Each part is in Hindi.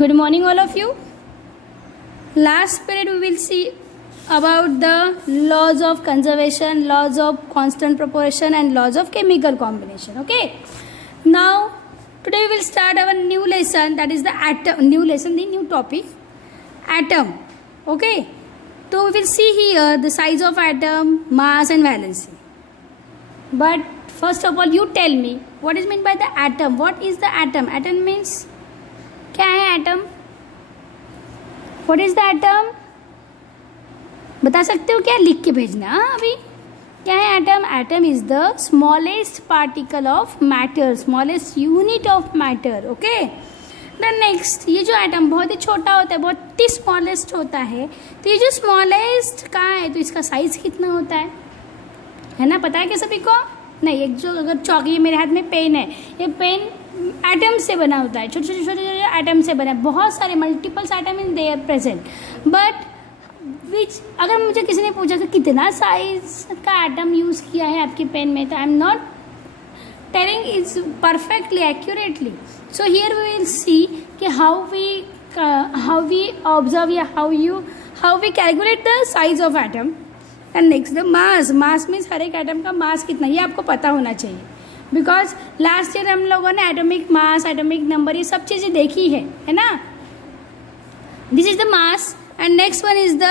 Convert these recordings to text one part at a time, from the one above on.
Good morning, all of you. Last period we will see about the laws of conservation, laws of constant proportion, and laws of chemical combination. Okay. Now, today we will start our new lesson, that is the atom. New lesson, the new topic, atom. Okay. So we will see here the size of atom, mass, and valency. But first of all, you tell me what is meant by the atom. What is the atom? Atom means क्या है atom? What is the atom? बता सकते हो क्या? लिख के भेजना अभी. क्या है atom? Atom is the smallest particle of matter, smallest unit of matter. Okay. The next, ये जो एटम बहुत ही छोटा होता है, बहुत ही स्मॉलेस्ट होता है. तो ये जो स्मॉलेस्ट कहाँ है, तो इसका साइज कितना होता है ना? पता है क्या सभी को? नहीं. एक जो अगर चौक, ये मेरे हाथ में पेन है, ये पेन एटम से बना होता है. छोटे छोटे छोटे छोटे एटम से बना है. बहुत सारे multiples atom in their present. But which, अगर मुझे किसी ने पूछा कि कितना साइज का एटम यूज़ किया है आपके पेन में, तो I am not telling is perfectly accurately. So here we will see कि हाउ वी ऑब्जर्व या how we calculate the size of atom. And next the mass. Mass means हर एक एटम का मास कितना, ये आपको पता होना चाहिए. बिकॉज लास्ट ईयर हम लोगों ने एटॉमिक मास, एटॉमिक नंबर, ये सब चीज़ें देखी है ना. This is the mass. And next one is the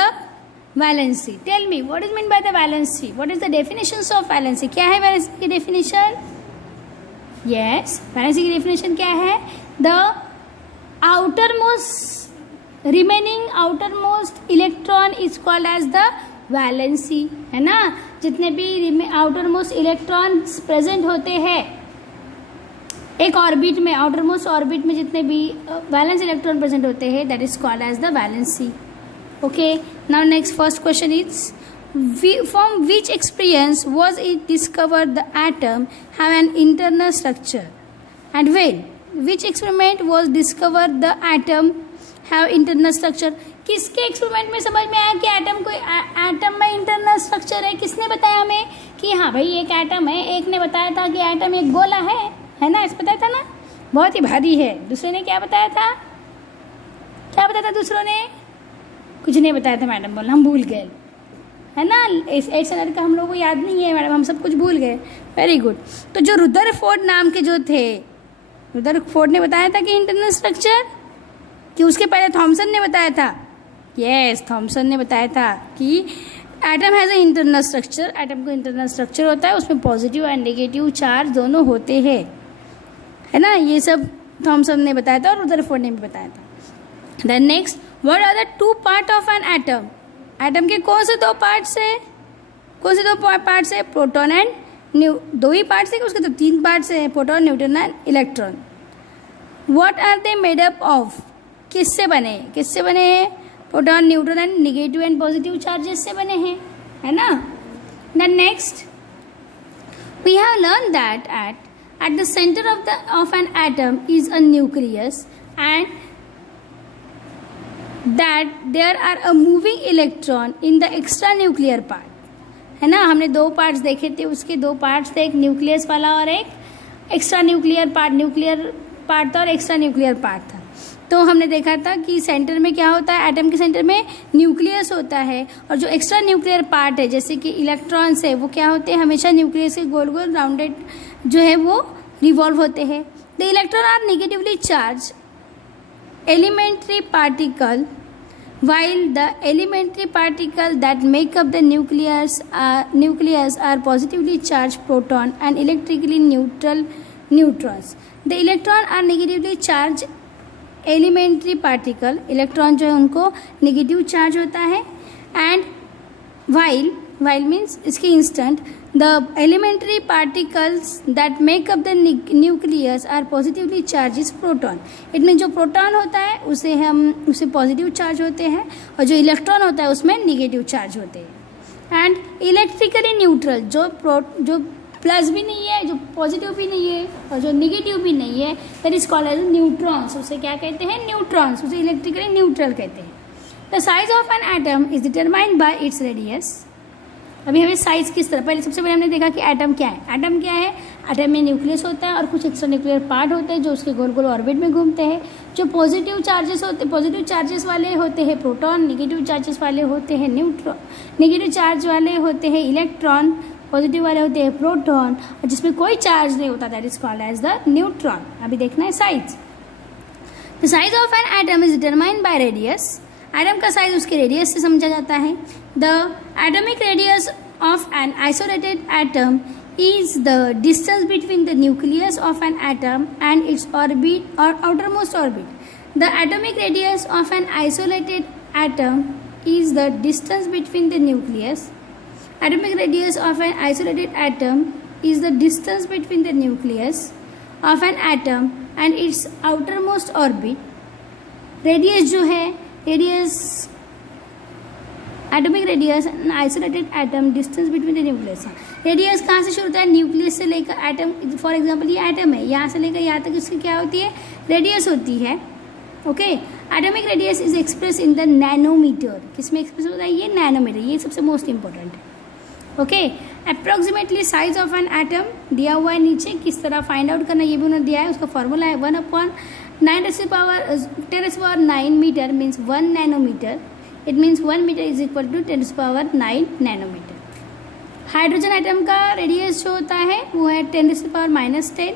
valency. Tell me what is mean by the valency. What is the definition of valency? क्या है वैलेंसी की डेफिनेशन? यस, वैलेंसी की डेफिनेशन क्या है? The outermost remaining outermost electron is called as the valency, है ना. जितने भी आउटर मोस्ट इलेक्ट्रॉन प्रेजेंट होते हैं एक ऑर्बिट में, आउटर मोस्ट ऑर्बिट में जितने भी वैलेंस इलेक्ट्रॉन प्रेजेंट होते हैं, that is called as the valency. Okay. Now next first question is, from which experience was it discovered the atom have an internal structure and when? Which experiment was discovered the atom have internal structure? किसके एक्सपेरिमेंट में समझ में आया कि एटम में इंटरनल स्ट्रक्चर है? किसने बताया हमें कि हाँ भाई एक एटम है? एक ने बताया था कि एटम एक गोला है ना. ऐसा बताया था ना, बहुत ही भारी है. दूसरे ने क्या बताया था? क्या बताया था दूसरों ने? कुछ नहीं बताया था मैडम, बोल हम भूल गए, है ना. इस 8 स्टैंडर्ड का हम लोग को याद नहीं है मैडम, हम सब कुछ भूल गए. Very good. तो जो रुदरफोर्ड नाम के जो थे, रुदरफोर्ड ने बताया था कि इंटरनल स्ट्रक्चर, कि उसके पहले थॉमसन ने बताया था? यस, थॉमसन ने बताया था कि atom has a internal structure. Atom का इंटरनल स्ट्रक्चर होता है, उसमें पॉजिटिव एंड नेगेटिव चार्ज दोनों होते हैं, है ना. ये सब थॉमसन ने बताया था और रुदरफोर्ड ने भी बताया था. Then next, what are the 2 part of an atom? Atom के कौन से 2 पार्ट्स है? कौन से 2 पार्ट्स है? प्रोटॉन एंड 2 ही पार्ट्स है कि उसके तो 3 पार्ट्स है? Proton, neutron and electron. What are they made up of? किससे बने? किससे बने हैं? Proton, neutron and negative and positive charges से बने हैं, है ना. Then next, we have learn that at the center of an atom is a nucleus and that there are a moving electron in the extranuclear part, है ना. हमने 2 पार्ट्स देखे थे, उसके 2 पार्ट्स थे, एक न्यूक्लियस वाला और एक extra nuclear part. Nuclear part था और एक्स्ट्रा न्यूक्लियर पार्ट था. तो हमने देखा था कि सेंटर में क्या होता है, एटम के सेंटर में न्यूक्लियस होता है, और जो एक्स्ट्रा न्यूक्लियर पार्ट है जैसे कि इलेक्ट्रॉन्स है, वो क्या होते हैं, हमेशा न्यूक्लियस के गोल गोल राउंडेड जो है वो रिवॉल्व होते हैं. The electron are negatively charge elementary particle while the elementary particle that make up the nucleus are positively charged proton and electrically neutral neutrons. The electron are negatively charged elementary particle, electron जो है उनको नेगेटिव चार्ज होता है. एंड वाइल मीन्स इसके instant, the elementary particles that make up the nucleus are positively charge is proton. It mean जो प्रोटॉन होता है उसे पॉजिटिव चार्ज होते हैं, और जो इलेक्ट्रॉन होता है उसमें नेगेटिव चार्ज होते हैं. एंड इलेक्ट्रिकली न्यूट्रल, जो प्लस भी नहीं है, जो पॉजिटिव भी नहीं है और जो नेगेटिव भी नहीं है, that is called as neutrons. उसे क्या कहते हैं? न्यूट्रॉन्स. उसे इलेक्ट्रिकली न्यूट्रल कहते हैं. The size of an atom is determined bye its radius. अभी हमें साइज किस तरह, पहले सबसे पहले हमने देखा कि एटम क्या है. एटम क्या है? एटम में न्यूक्लियस होता है और कुछ एक्स्ट्रा न्यूक्लियर पार्ट होते हैं जो उसके गोल गोल ऑर्बिट में घूमते हैं. जो पॉजिटिव चार्जेस वाले होते हैं प्रोटॉन, नेगेटिव चार्जेस वाले होते हैं न्यूट्रॉन, नेगेटिव चार्ज वाले होते हैं इलेक्ट्रॉन, पॉजिटिव वाले होते हैं प्रोटॉन, और जिसमें कोई चार्ज नहीं होता that is called as the neutron. अभी देखना है size. The size of an atom is determined by radius. Atom का साइज उसके रेडियस से समझा जाता है। The atomic radius of an isolated atom is the distance between the nucleus of an atom and its orbit or outermost orbit. The atomic radius of an isolated atom is the distance between the nucleus. Atomic radius of an isolated atom is the distance between the nucleus of an atom and its outermost orbit. Radius जो है, radius atomic radius isolated atom distance between the nucleus. Radius कहाँ से शुरू होता है? न्यूक्लियस से लेकर एटम, फॉर एग्जांपल ये एटम है, यहाँ से लेकर यहाँ तक इसकी क्या होती है? रेडियस होती है। Okay, atomic radius is express in the nanometre. किसमें एक्सप्रेस होता है? ये नैनोमीटर, ये सबसे मोस्ट इंपॉर्टेंट है। Okay, approximately size of an atom दिया हुआ है नीचे, किस तरह फाइंड आउट करना ये भी उन्होंने दिया है। उसका फॉर्मूला है 1/10⁹ metre means 1 nanometre. It means 1 meter is equal to 10⁹ nanometre. Hydrogen atom का रेडियस जो होता है वो है 10⁻⁻10,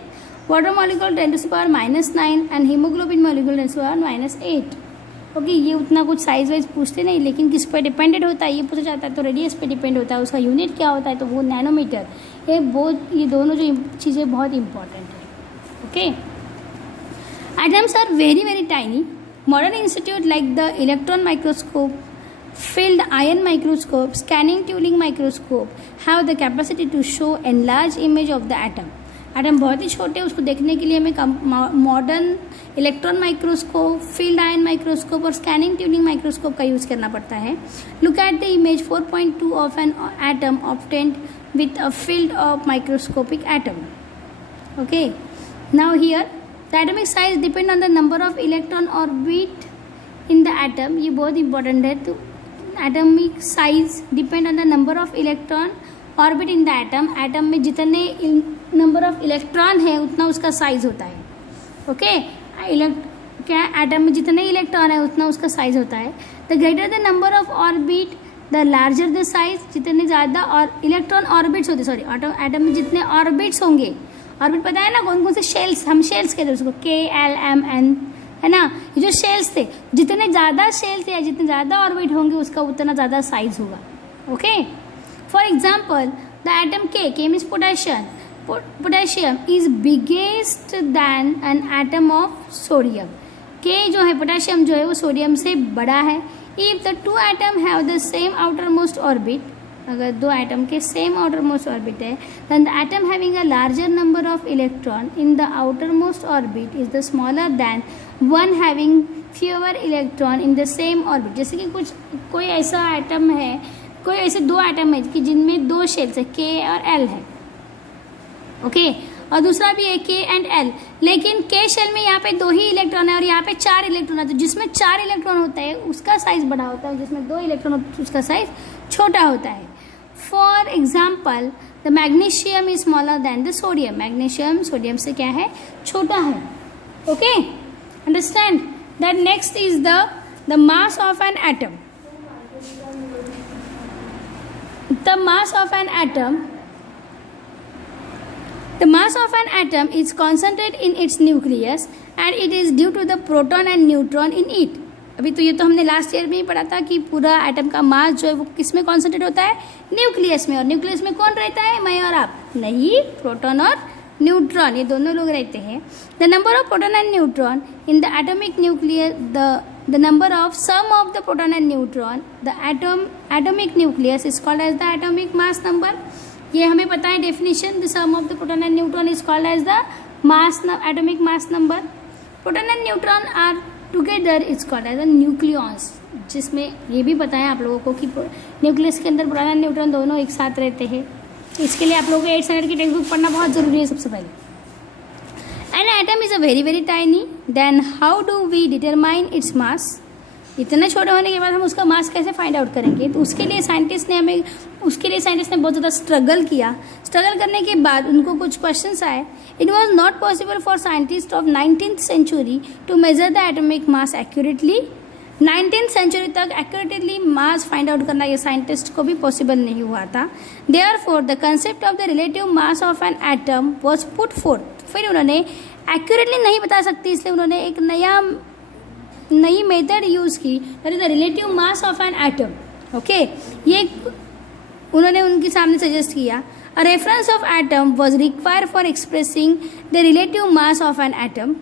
water molecule 10⁻⁹ and haemoglobin molecule 10⁻⁸। Okay, ये उतना कुछ साइज वाइज पूछते नहीं, लेकिन किस पर डिपेंडेड होता है ये पूछा जाता है, तो रेडियस पे डिपेंड होता है। उसका यूनिट क्या होता है? तो वो नैनोमीटर। ये दोनों जो चीज़ें बहुत इंपॉर्टेंट है। Okay, atoms are very very tiny. Modern institute like the electron microscope, field ion microscope, scanning Turing microscope have the capacity to show enlarged image of the atom. Atom बहुत ही छोटे हैं, उसको देखने के लिए हमें modern electron microscope, field ion microscope और स्कैनिंग ट्यूनिंग माइक्रोस्कोप का यूज़ करना पड़ता है। Look at the image 4.2 of an atom obtained with a field of microscopic atom. Okay, now here the atomic size depend on the number of electron orbit in the atom। ये बहुत इंपॉर्टेंट है। तो atomic size depend on the number of electron orbit in the atom। Atom में जितने नंबर ऑफ इलेक्ट्रॉन है उतना उसका साइज होता है। ओके, क्या एटम में जितने इलेक्ट्रॉन है उतना उसका साइज होता है। The greater the number of orbit the larger the size. जितने ज़्यादा और इलेक्ट्रॉन ऑर्बिट्स होते, सॉरी एटम में जितने ऑर्बिट्स होंगे, ऑर्बिट पता है ना कौन कौन से शेल्स, हम शेल्स कहते हैं उसको, KLMN, है ना। ये जो शेल्स थे, जितने ज़्यादा शेल्स या जितने ज़्यादा ऑर्बिट होंगे उसका उतना ज़्यादा साइज होगा। Okay, for example the atom K means potassium is biggest than an atom of sodium. K जो है पोटेशियम जो है वो सोडियम से बड़ा है। If the two atom have the same outer most orbit, अगर दो एटम के सेम आउटर मोस्ट ऑर्बिट है, then the atom having a larger number of electron in the outermost orbit is the smaller than one having fewer electron in the same orbit। जैसे कि कोई ऐसा एटम है, कोई ऐसे दो एटम है कि जिनमें दो शेल्स है, K और L है। ओके, और दूसरा भी है K एंड L, लेकिन K शेल में यहाँ पे 2 ही इलेक्ट्रॉन है और यहाँ पे 4 इलेक्ट्रॉन है। तो जिसमें 4 इलेक्ट्रॉन होता है उसका साइज बड़ा होता है, जिसमें 2 इलेक्ट्रॉन होता है उसका साइज छोटा होता है। For example the magnesium is smaller than the sodium. Magnesium sodium से क्या है? छोटा है। Okay, understand that. Next is the mass of an atom. The mass of an atom, the mass of an atom is concentrated in its nucleus and it is due to the proton and neutron in it। अभी तो ये तो हमने लास्ट ईयर में ही पढ़ा था कि पूरा एटम का मास जो है वो किस में कॉन्सेंट्रेट होता है? न्यूक्लियस में। और न्यूक्लियस में कौन रहता है? मैं और आप नहीं, प्रोटॉन और न्यूट्रॉन, ये दोनों लोग रहते हैं। The number of proton and neutron in the atomic nucleus, the number of sum of the proton and neutron the atomic nucleus is called as the atomic mass number. ये हमें पता है definition. The sum of the proton and neutron is called as the mass atomic mass number. Proton and neutron are together is called as a nucleons, जिसमें ये भी पता है आप लोगों को कि न्यूक्लियस के अंदर प्रोटॉन एंड न्यूट्रॉन दोनों एक साथ रहते हैं। इसके लिए आप लोगों को 8th स्टैंडर्ड की टेक्स्ट बुक पढ़ना बहुत ज़रूरी है। सबसे पहले an atom is a very very tiny, then how do we determine its mass. इतने छोटे होने के बाद हम उसका मास कैसे फाइंड आउट करेंगे? तो उसके लिए साइंटिस्ट ने बहुत ज़्यादा स्ट्रगल किया। स्ट्रगल करने के बाद उनको कुछ क्वेश्चंस आए। It was not possible for scientist of 19th century to measure the atomic mass accurately. 19th century तक एक्यूरेटली मास फाइंड आउट करना ये साइंटिस्ट को भी पॉसिबल नहीं हुआ था। Therefore the concept of the relative mass of an atom was put forth. फिर उन्होंने एक्यूरेटली नहीं बता सकती, इसलिए उन्होंने एक नई मेथड यूज़ की, that is the relative mass of an atom. Okay, ये उन्होंने उनके सामने सजेस्ट किया। A reference of atom was required for expressing the relative mass of an atom.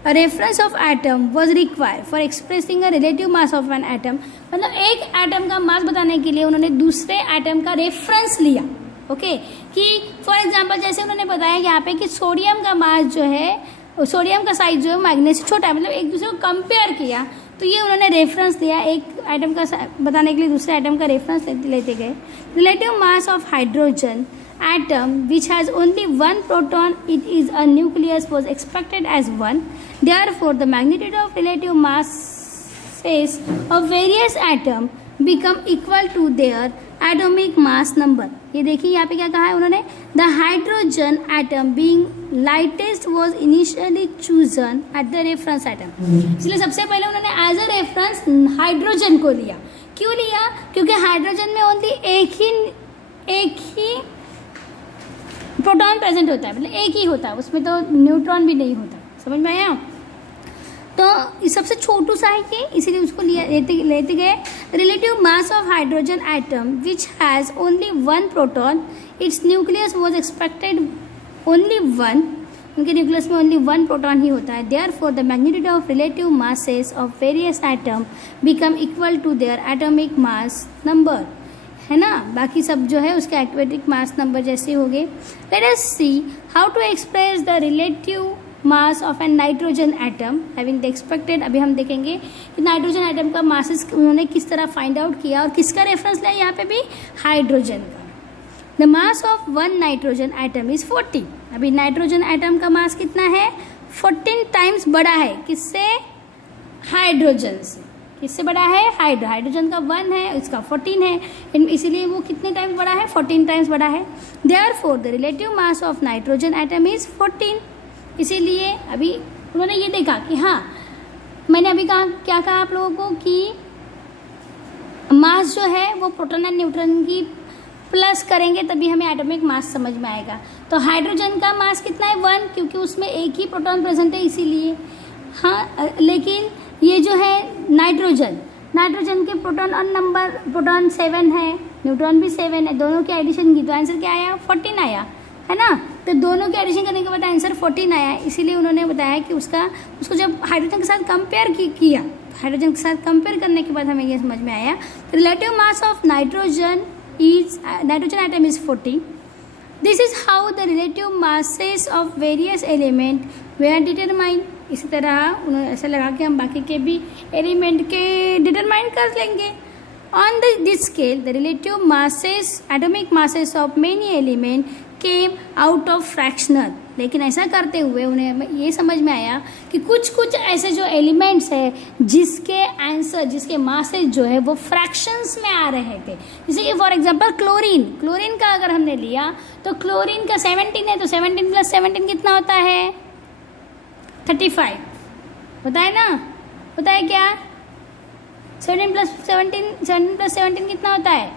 A reference of atom was required for expressing a relative mass of an atom। मतलब एक एटम का मास बताने के लिए उन्होंने दूसरे एटम का रेफरेंस लिया। ओके, कि फॉर एग्जांपल जैसे उन्होंने बताया यहाँ पे कि सोडियम का मास जो है, सोडियम का साइज जो है मैग्नीशियम से छोटा है, मतलब एक दूसरे को कंपेयर किया, तो ये उन्होंने रेफरेंस लिया। एक एटम का बताने के लिए दूसरे एटम का रेफरेंस लेते गए। Relative mass of hydrogen atom which has only one proton, it is a nucleus, was expected as 1। Therefore the magnitude of relative masses of various atom become equal to their atomic mass number। ये देखिए यहाँ पे क्या कहा है उन्होंने, the hydrogen atom being lightest was initially chosen at the reference atom। इसलिए सबसे पहले उन्होंने as a reference हाइड्रोजन को लिया। क्यों लिया? क्योंकि हाइड्रोजन में ओनली एक ही प्रोटॉन प्रेजेंट होता है, मतलब एक ही होता है, उसमें तो न्यूट्रॉन भी नहीं होता। समझ में आया? तो ये सबसे छोटू सा है कि इसीलिए उसको लेते गए। Relative mass of hydrogen atom which has only one proton, it's nucleus was expected only 1। उनके न्यूक्लियस में ओनली 1 प्रोटॉन ही होता है। Therefore the magnitude of relative masses of various atom become equal to their atomic mass number, है ना। बाकी सब जो है उसके एटॉमिक मास नंबर जैसे हो गए। Let us see how to express the relative mass of an nitrogen atom having the expected. अभी हम देखेंगे कि नाइट्रोजन एटम का मासेस उन्होंने किस तरह फाइंड आउट किया और किसका रेफरेंस लिया, यहाँ पे भी हाइड्रोजन का। The mass of one nitrogen atom is 40। अभी नाइट्रोजन एटम का मास कितना है? 14 टाइम्स बड़ा है किससे? हाइड्रोजन से। किससे बड़ा है? हाइड्रोजन का 1 है, इसका 14 है, इसीलिए वो कितने टाइम्स बड़ा है? 14 टाइम्स बड़ा है। Therefore the relative mass of nitrogen atom is 14। इसीलिए अभी उन्होंने ये देखा कि हाँ, मैंने अभी क्या कहा आप लोगों को कि मास जो है वो प्रोटॉन एंड न्यूट्रॉन की प्लस करेंगे तभी हमें एटॉमिक मास समझ में आएगा। तो हाइड्रोजन का मास कितना है? 1, क्योंकि उसमें एक ही प्रोटॉन प्रेजेंट है इसीलिए। हाँ, लेकिन ये जो है नाइट्रोजन के प्रोटॉन और नंबर, प्रोटॉन 7 है, न्यूट्रॉन भी 7 है, दोनों के एडिशन की तो आंसर क्या आया? 14 आया, है ना। तो दोनों के एडिशन करने के बाद आंसर 14 आया। इसीलिए उन्होंने बताया कि उसको जब हाइड्रोजन के साथ कंपेयर किया, हाइड्रोजन के साथ कंपेयर करने के बाद हमें ये समझ में आया relative mass of nitrogen atom is 40। This is how the relative masses of various element where determine. इसी तरह उन्होंने ऐसा लगा कि हम बाकी के भी एलिमेंट के डिटरमाइन कर लेंगे। On this scale the relative masses, atomic masses of many element came out of fractional. लेकिन ऐसा करते हुए उन्हें ये समझ में आया कि कुछ ऐसे जो एलिमेंट्स है जिसके मासेस जो है वो फ्रैक्शंस में आ रहे थे। जैसे कि फॉर एग्जांपल क्लोरीन का अगर हमने लिया तो क्लोरीन का 17 है, तो 17 + 17 कितना होता है? 35 होता है ना। होता है क्या? 17 + 17 कितना होता है?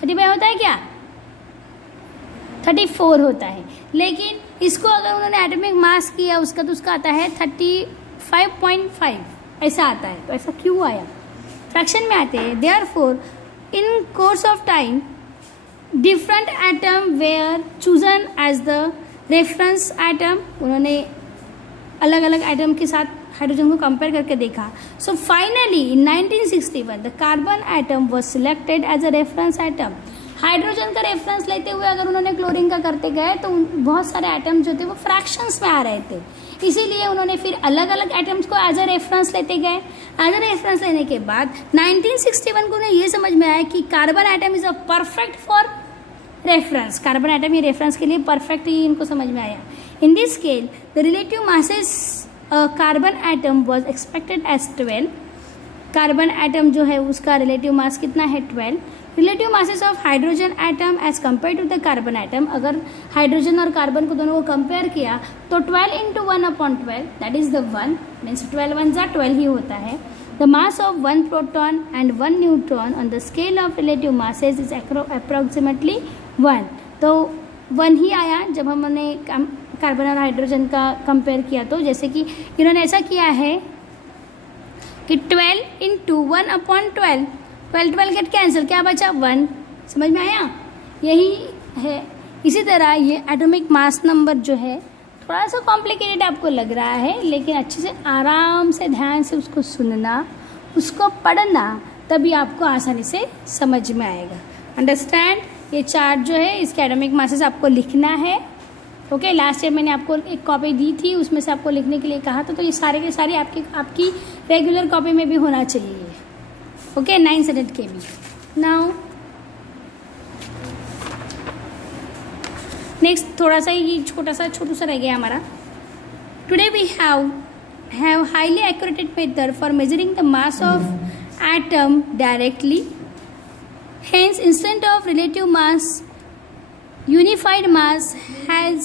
35 होता है क्या? 34 होता है। लेकिन इसको अगर उन्होंने एटॉमिक मास किया उसका, तो उसका आता है 35.5 ऐसा आता है। तो ऐसा क्यों आया? फ्रैक्शन में आते हैं। Therefore in course of time different atom were chosen as the reference atom. उन्होंने अलग अलग एटम के साथ हाइड्रोजन को कंपेयर करके देखा। So finally in 1961 the carbon atom was selected as a reference atom. Hydrogen का रेफरेंस लेते हुए अगर उन्होंने क्लोरीन का करते गए तो बहुत सारे एटम्स जो थे वो फ्रैक्शंस में आ रहे थे। इसीलिए उन्होंने फिर अलग अलग एटम्स को एज अ रेफरेंस लेते गए। एज अ रेफरेंस लेने के बाद 1961 को उन्हें ये समझ में आया कि carbon atom is a perfect for reference. Carbon atom ये रेफरेंस के लिए परफेक्ट ही इनको समझ में आया। In this scale the relative masses carbon atom was expected as 12। Carbon atom जो है उसका रिलेटिव मास कितना है 12. Relative masses of hydrogen atom as compare to the carbon atom, अगर हाइड्रोजन और कार्बन को दोनों को कंपेयर किया तो 12 into 1/12 that is the 1 means 12 1 जा 12 ही होता है. The mass of 1 proton and 1 neutron on the scale of relative masses is approximately 1. तो 1 ही आया जब हमने कार्बन और हाइड्रोजन का कंपेयर किया. तो जैसे कि इन्होंने ऐसा किया है कि 12 इंटू 1/12 12 गेट कैंसिल, क्या बचा 1. समझ में आया? यही है. इसी तरह ये एटॉमिक मास नंबर जो है थोड़ा सा कॉम्प्लिकेटेड आपको लग रहा है, लेकिन अच्छे से आराम से ध्यान से उसको सुनना, उसको पढ़ना, तभी आपको आसानी से समझ में आएगा. अंडरस्टैंड? ये चार्ट जो है इसके एटॉमिक मासेस आपको लिखना है. ओके, लास्ट ईयर मैंने आपको एक कॉपी दी थी, उसमें से आपको लिखने के लिए कहा था. तो ये सारे के सारे आपकी रेगुलर कॉपी में भी होना चाहिए. ओके, 9 स्टैंडर्ड के भी. नाउ नेक्स्ट थोड़ा सा ही छोटू सा रह गया हमारा. Today we have highly accurated method for measuring the mass of atom directly. Hence, instead of relative mass, unified mass has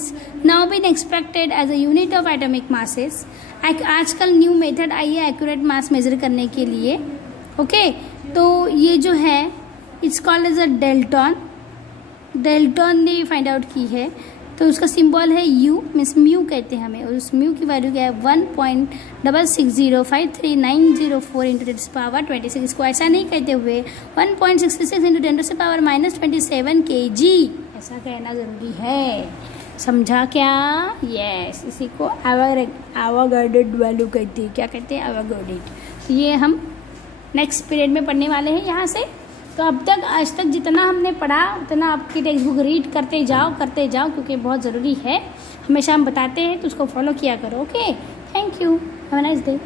now been expected as a unit of atomic masses. आजकल न्यू मेथड आई है एक्यूरेट मास मेजर करने के लिए. ओके, तो ये जो है it's called as a Dalton ने फाइंड आउट की है. तो उसका सिंबल है U, मीन्स म्यू कहते हैं हमें, और उस म्यू की वैल्यू क्या है 1.660533904 इंटू 10⁻26. इसको ऐसा नहीं कहते हुए 1.66 इंटू 10⁻27 kg ऐसा कहना ज़रूरी है. समझा क्या? यस, इसी को एवोगाड्रो वैल्यू कहते हैं. क्या कहते हैं? एवोगाड्रो. तो ये हम नेक्स्ट पीरियड में पढ़ने वाले हैं यहाँ से. तो अब तक आज तक जितना हमने पढ़ा उतना आपकी टेक्स्ट बुक रीड करते जाओ क्योंकि बहुत ज़रूरी है. हमेशा हम बताते हैं तो उसको फॉलो किया करो. Okay, thank you, have a nice day.